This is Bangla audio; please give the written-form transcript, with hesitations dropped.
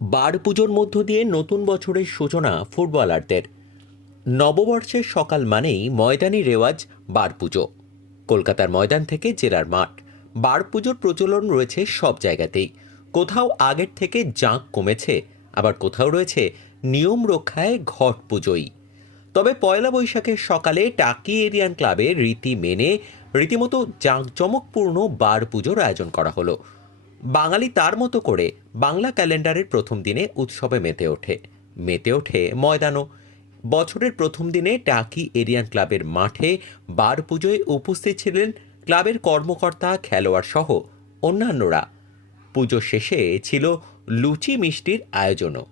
বার পুজোর মধ্য দিয়ে নতুন বছরের সূচনা ফুটবলারদের। নববর্ষের সকাল মানেই ময়দানি রেওয়াজ বার পুজো। কলকাতার ময়দান থেকে জেলার মাঠ, বার পুজোর প্রচলন রয়েছে সব জায়গাতেই। কোথাও আগের থেকে জাঁক কমেছে, আবার কোথাও রয়েছে নিয়ম রক্ষায় ঘট পুজোই। তবে পয়লা বৈশাখের সকালে টাকি এরিয়ান ক্লাবে রীতি মেনে রীতিমতো জাঁকজমকপূর্ণ বার পুজোর আয়োজন করা হলো। বাঙালি তার মতো করে বাংলা ক্যালেন্ডারের প্রথম দিনে উৎসবে মেতে ওঠে ময়দানও। বছরের প্রথম দিনে টাকি এরিয়ান ক্লাবের মাঠে বার পুজোয় উপস্থিত ছিলেন ক্লাবের কর্মকর্তা, খেলোয়াড় সহ অন্যান্যরা। পুজো শেষে ছিল লুচি মিষ্টির আয়োজনও।